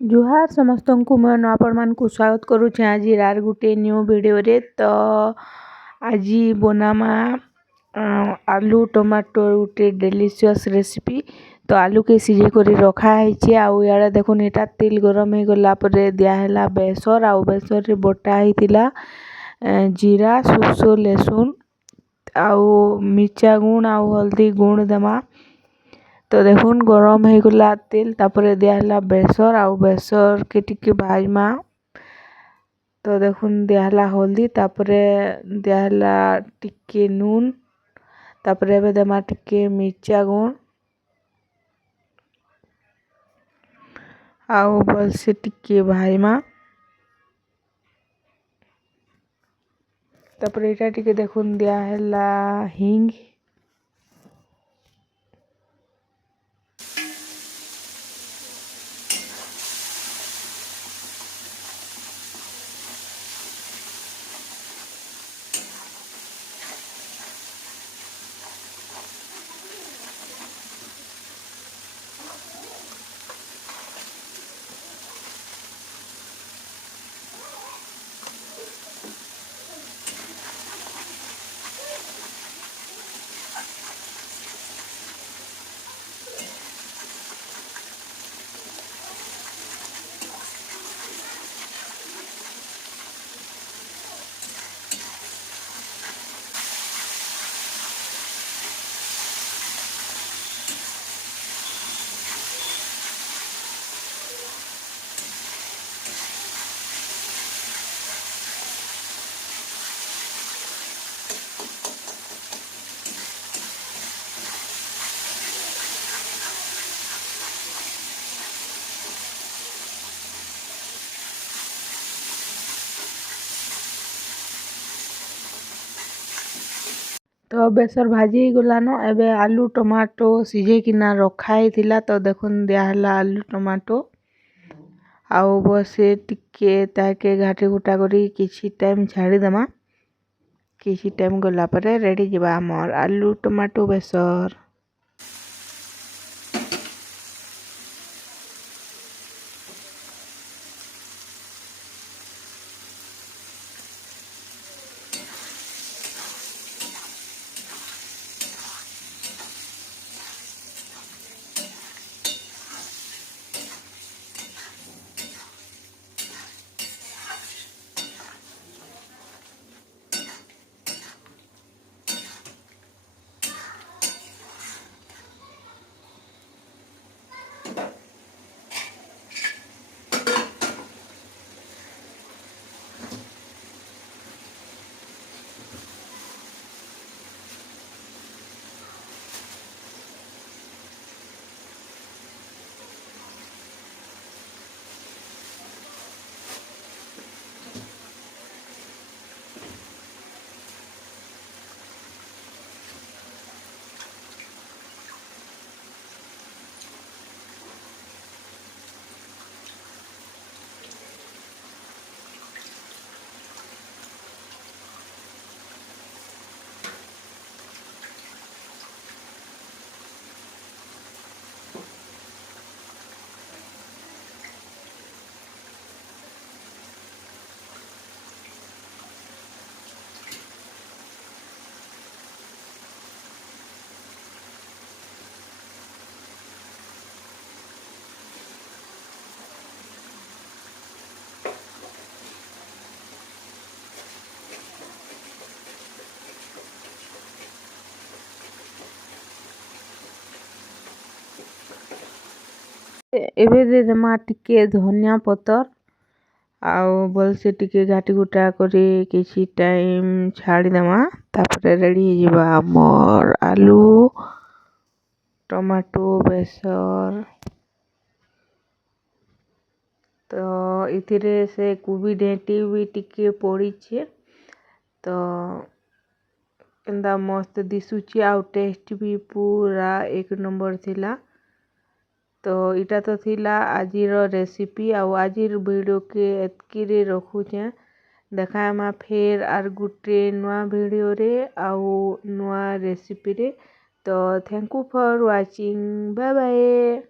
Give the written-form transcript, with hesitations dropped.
जुहार समस्त को मैं आपण को स्वागत करुचे आज आर गुटे न्यू वीडियो रे। तो आज बनामा आलू टमाटो गुटे डिलीशियस रेसिपी। तो आलू के सीझे कर रखा है आउ याडे देखुन एटा तेल गरम हो गला परे दिया हैला बेसर आउ बेसर रे बटा हैतिला जीरा सुसो लहसुन आउ मिर्चा गुण आउ हल्दी गुण देमा। तो देखुन गरम हो गला तेल तापरे दिया हैला बेसर आउ बेसर के टिके भाजमा। तो देखुन दिया हैला हल्दी तापरे दिया हैला टिके नून तापरे एबे देमा टिके मिर्चा गुण आउ भलसे टिके भाजमा। तापरे एटा टिके देखुन दिया हैला हिंग तो बेसर भाजी गलान एबे आलू टमाटो सीझे किना रखा हैतिला। तो देखुन दिया हैला आलू टमाटो आउ बसे टिके ताके घाटी गुटा करी किछि टाइम छाड़ी देमा। किछि टाइम गला परे रेडी जिबा हमर आलू टमाटो बेसर। एबे दे देमा टिके धनिया पतर आउ भलसे टिके घाटी गुटा करी किछि टाइम छाड़ी देमा। तापरे रेडी जिबा हमर आलू टमाटो बेसर। तो इथिरे से कुबी डेटी भी टिके पड़ी छे। तो एंदा मस्त दिसुची आउ टेस्ट भी पूरा एक नंबर थिला। तो इटा तो थिला आजिर रेसिपी आउ आजिर वीडियो के एतकी रे रखुचे। देखायमा फेर आर गुटे नुआ वीडियो रे आउ नुआ रेसिपी रे। तो thank you for watching bye bye.